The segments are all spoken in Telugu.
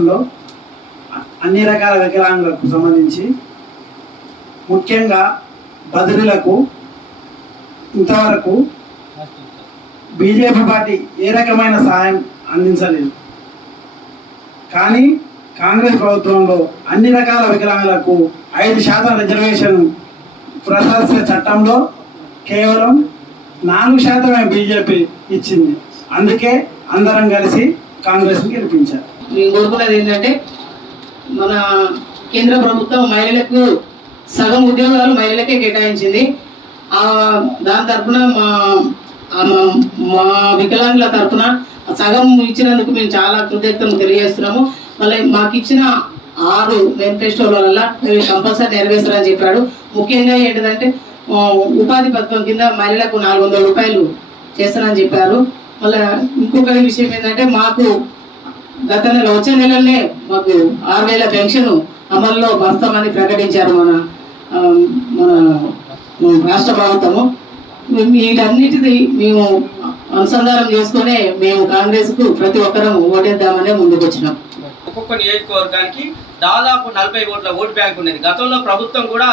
రాష్ట్రంలో అన్ని రకాల వికలాంగులకు సంబంధించి ముఖ్యంగా బదిలీలకు ఇంతవరకు బీజేపీ పార్టీ ఏ రకమైన సహాయం అందించలేదు. కానీ కాంగ్రెస్ ప్రభుత్వంలో అన్ని రకాల వికలాంగులకు 5% రిజర్వేషన్ ప్రసాదించే చట్టంలో కేవలం 4% బీజేపీ ఇచ్చింది. అందుకే అందరం కలిసి కాంగ్రెస్ని గెలిపించారు. నేను కోరుకున్నది ఏంటంటే మన కేంద్ర ప్రభుత్వం మహిళలకు సగం ఉద్యోగాలు మహిళలకే కేటాయించింది. దాని తరఫున మా వికలాంగుల తరఫున సగం ఇచ్చినందుకు మేము చాలా కృతజ్ఞతలు తెలియజేస్తున్నాము. మళ్ళీ మాకు ఇచ్చిన 6 మేనిఫెస్టోల వల్ల మేము కంపల్సరీ నెరవేర్చాలని చెప్పాడు. ముఖ్యంగా ఏంటిదంటే ఉపాధి పథకం కింద మహిళలకు 400 రూపాయలు చేస్తానని చెప్పారు. మళ్ళీ ఇంకొక విషయం ఏంటంటే మాకు గత నెల వచ్చే నెలనే మాకు 6000 పెన్షన్ అమల్లో వస్తామని ప్రకటించారు మన రాష్ట్ర ప్రభుత్వము. వీటన్నిటిది మేము అనుసంధానం చేసుకునే మేము కాంగ్రెస్కు ప్రతి ఒక్కరం ఓటేద్దామనే ముందుకు వచ్చినాం. ఒక్కొక్క నియోజకవర్గానికి దాదాపు 40 ఓట్ల ఓటు బ్యాంక్ ఉన్నది. గతంలో ప్రభుత్వం కూడా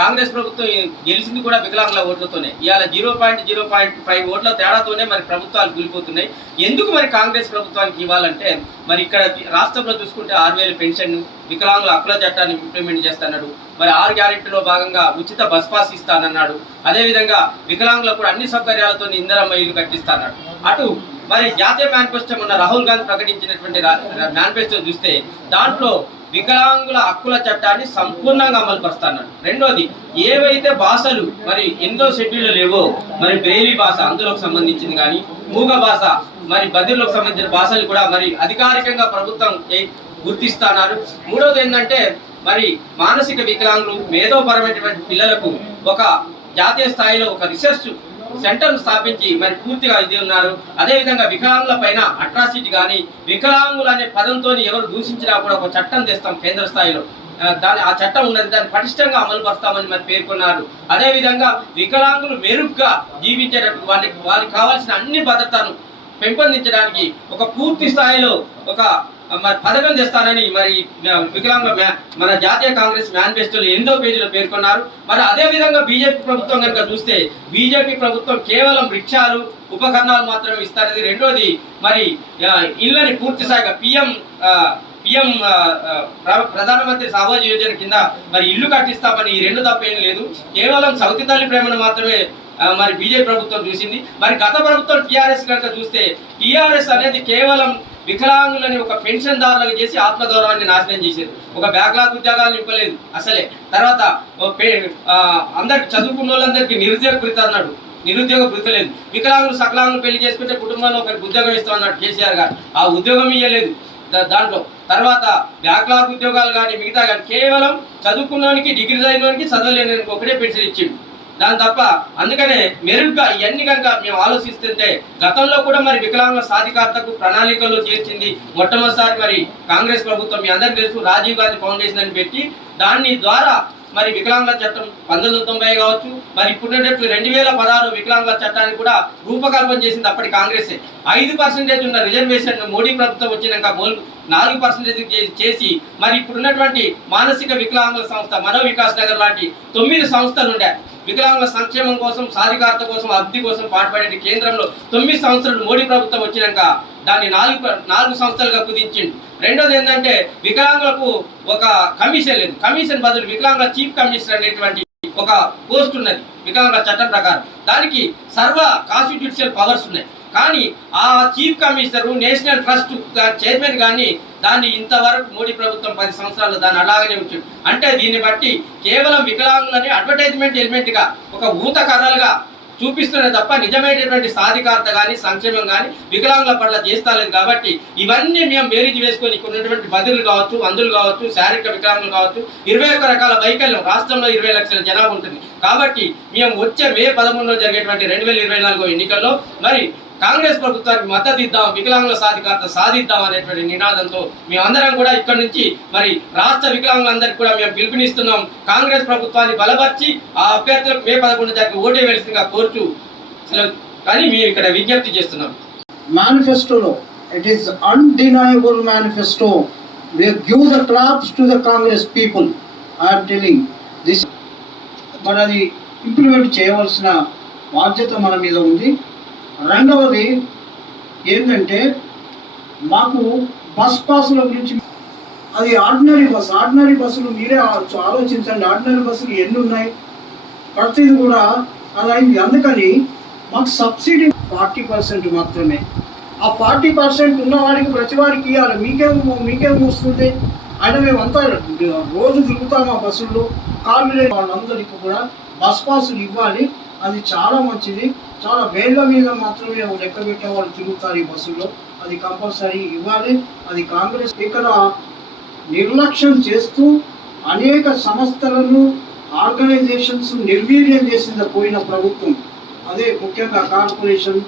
కాంగ్రెస్ ప్రభుత్వం గెలిచింది కూడా వికలాంగుల ఓట్లతోనే. ఇవాళ 0.05 ఓట్ల తేడాతోనే మరి ప్రభుత్వాలు కూలిపోతున్నాయి. ఎందుకు మరి కాంగ్రెస్ ప్రభుత్వానికి ఇవ్వాలంటే మరి ఇక్కడ రాష్ట్రంలో చూసుకుంటే 6000 పెన్షన్, వికలాంగుల హక్కుల చట్టాన్ని ఇంప్లిమెంట్ చేస్తాడు. మరి 6 గ్యారెంటీలో భాగంగా ఉచిత బస్ పాస్ ఇస్తానన్నాడు. అదేవిధంగా వికలాంగులకు కూడా అన్ని సౌకర్యాలతో ఇందిరమ్మ ఇల్లు కట్టిస్తాడు. అటు మరి జాతీయ మేనిఫెస్టో ఉన్న రాహుల్ గాంధీ ప్రకటించినటువంటి మేనిఫెస్టో చూస్తే దాంట్లో వికలాంగుల హక్కుల చట్టాన్ని సంపూర్ణంగా అమలు పరుస్తాడు. రెండోది, ఏవైతే భాషలు మరి ఎన్నో షెడ్యూళ్ళు లేవో మరి బ్రెయిలీ భాష అందులోకి సంబంధించింది కానీ మూగ భాష మరి బదిర్లోకి సంబంధించిన భాషలు కూడా మరి అధికారికంగా ప్రభుత్వం గుర్తిస్తున్నారు. మూడోది ఏంటంటే మరి మానసిక వికలాంగులు మేధోపరమైనటువంటి పిల్లలకు ఒక జాతీయ స్థాయిలో ఒక రీసెర్చ్ సెంటర్ను స్థాపించి మరి పూర్తిగా ఇది ఉన్నారు. అదేవిధంగా వికలాంగుల పైన అట్రాసిటీ కానీ వికలాంగులు అనే పదంతో ఎవరు దూషించినా కూడా ఒక చట్టం తెస్తాం కేంద్ర స్థాయిలో. ఆ చట్టం ఉన్నది, దాన్ని పటిష్టంగా అమలు పరుస్తామని మరి పేర్కొన్నారు. అదేవిధంగా వికలాంగులు మెరుగ్గా జీవించేటట్టు వారికి కావాల్సిన అన్ని భద్రతను పెంపొందించడానికి ఒక పూర్తి స్థాయిలో ఒక మరి పథకం తెస్తానని మరి వికలాంగుల మన జాతీయ కాంగ్రెస్ మేనిఫెస్టోలో 8వ పేజీలో పేర్కొన్నారు. మరి అదేవిధంగా బీజేపీ ప్రభుత్వం కనుక చూస్తే బీజేపీ ప్రభుత్వం కేవలం రిక్షాలు ఉపకరణాలు మాత్రమే ఇస్తారని. రెండోది మరి ఇళ్ళని పూర్తి స్థాయిగా పిఎం ప్రధానమంత్రి ఆవాస్ యోజన కింద మరి ఇల్లు కట్టిస్తామని. ఈ 2 తప్ప ఏం లేదు. కేవలం సౌతి తల్లి ప్రేమను మాత్రమే మరి బీజేపీ ప్రభుత్వం చూసింది. మరి గత ప్రభుత్వం టీఆర్ఎస్ కనుక చూస్తే టీఆర్ఎస్ అనేది కేవలం వికలాంగులని ఒక పెన్షన్దారులకు చేసి ఆత్మగౌరవాన్ని నాశనం చేసేది. ఒక బ్యాక్లాగ్ ఉద్యోగాలు నింపలేదు అసలే. తర్వాత అందరికి చదువుకున్న వాళ్ళందరికీ నిరుద్యోగ భృతి అన్నాడు, నిరుద్యోగ భృతి లేదు. వికలాంగులు సకలాంగులు పెళ్లి చేసుకుంటే కుటుంబంలో ఒకరికి ఉద్యోగం ఇస్తామన్నాడు కేసీఆర్ గారు, ఆ ఉద్యోగం ఇవ్వలేదు దాంట్లో. తర్వాత బ్యాక్లాగ్ ఉద్యోగాలు కానీ మిగతా కానీ కేవలం చదువుకున్నవానికి, డిగ్రీ చదివినవానికి, చదవలేని ఒకటే పెన్షన్ ఇచ్చిండు దాని తప్ప. అందుకనే మెరుగ్గా ఇవన్నీ కనుక మేము ఆలోచిస్తుంటే గతంలో కూడా మరి వికలాంగుల సాధికారతకు ప్రణాళికలో చేర్చింది మొట్టమొదటిసారి మరి కాంగ్రెస్ ప్రభుత్వం. మీ అందరికీ తెలుసు, రాజీవ్ గాంధీ ఫౌండేషన్ అని పెట్టి దాని ద్వారా మరి వికలాంగుల చట్టం 1990 కావచ్చు, మరి ఇప్పుడు 2016 వికలాంగుల చట్టాన్ని కూడా రూపకల్పన చేసింది అప్పటి కాంగ్రెసే. 5% ఉన్న రిజర్వేషన్ మోడీ ప్రభుత్వం వచ్చినాక 4% చేసి మరి ఇప్పుడున్నటువంటి మానసిక వికలాంగుల సంస్థ మనో వికాస్ నగర్ లాంటి 9 సంస్థలు ఉండే వికలాంగుల సంక్షేమం కోసం, సాధికారత కోసం, అభివృద్ధి కోసం పాటుపడే కేంద్రంలో 9 సంవత్సరాలు మోడీ ప్రభుత్వం వచ్చినాక దాన్ని 4 సంస్థలుగా కుదించింది. రెండోది ఏంటంటే వికలాంగులకు ఒక కమిషన్ లేదు. కమిషన్ బదులు వికలాంగుల చీఫ్ కమిషనర్ అనేటువంటి ఒక పోస్ట్ ఉన్నది వికలాంగుల చట్టం ప్రకారం. దానికి సర్వ కాన్స్టిట్యూషనల్ పవర్స్ ఉన్నాయి. కానీ ఆ chief commissioner national trust chairman కానీ దాన్ని ఇంతవరకు మోడీ ప్రభుత్వం 10 సంవత్సరాలు దాన్ని అలాగనే ఉంచారు. అంటే దీన్ని బట్టి కేవలం వికలాంగులని అడ్వర్టైజ్మెంట్ ఎలిమెంట్గా ఒక ఊత కర్రలుగా చూపిస్తున్నది తప్ప నిజమైనటువంటి సాధికారత కానీ సంక్షేమం కానీ వికలాంగుల పట్ల చేస్తలేదు. కాబట్టి ఇవన్నీ మేము బేరీజ్ వేసుకొని ఇక్కడ ఉన్నటువంటి బదులు కావచ్చు, అందులు కావచ్చు, శారీరక వికలాంగులు కావచ్చు, 21 రకాల వైకల్యం. రాష్ట్రంలో 20 లక్షల జనాభా ఉంటుంది. కాబట్టి మేము వచ్చే మే 13 జరిగేటువంటి 2024 ఎన్నికల్లో మరి కాంగ్రెస్ ప్రభుత్వానికి మద్దతు ఇద్దాం, వికలాంగుల సాధికారత సాధిద్దాం అనేటువంటి నినాదంతో మేమందరం కూడా ఇక్కడ నుంచి మరి రాష్ట్ర వికలాంగులందరికీ కూడా మేము పిలుపునిస్తున్నాం. కాంగ్రెస్ ప్రభుత్వాన్ని బలపరిచి ఆ అభ్యర్థులకు మే 11 తారీఖు ఓటే వేయాల్సిందిగా కోరుచు కానీ మేము ఇక్కడ విజ్ఞప్తి చేస్తున్నాం. మేనిఫెస్టోలో it is undeniable manifesto they give the cloths to the Congress people. I am telling this. మరి అది ఇంప్లిమెంట్ చేయవలసిన బాధ్యత మన మీద ఉంది. రెండవది ఏంటంటే మాకు బస్ పాసుల గురించి, అది ఆర్డినరీ బస్సులు మీరే ఆలోచించండి. ఆర్డినరీ బస్సులు ఎన్ని ఉన్నాయి, ప్రతిది కూడా అలా అయింది. అందుకని మాకు సబ్సిడీ 40% మాత్రమే. ఆ 40% ఉన్న వాడికి ప్రతి వాడికి ఇవ్వాలి. మీకేం వస్తుంది? అయినా మేమంతా రోజు తిరుగుతాము ఆ బస్సుల్లో. కార్లు లేని వాళ్ళందరికీ కూడా బస్ పాసులు ఇవ్వాలి. అది చాలా మంచిది. చాలా వేళ్ళ మీద మాత్రమే లెక్క పెట్టే వాళ్ళు తిరుగుతారు ఈ బస్సుల్లో. అది కంపల్సరీ ఇవ్వాలి. అది కాంగ్రెస్ ఇక్కడ నిర్లక్ష్యం చేస్తూ అనేక సంస్థలను, ఆర్గనైజేషన్స్ నిర్వీర్యం చేసింది పోయిన ప్రభుత్వం. అదే ముఖ్యంగా కార్పొరేషన్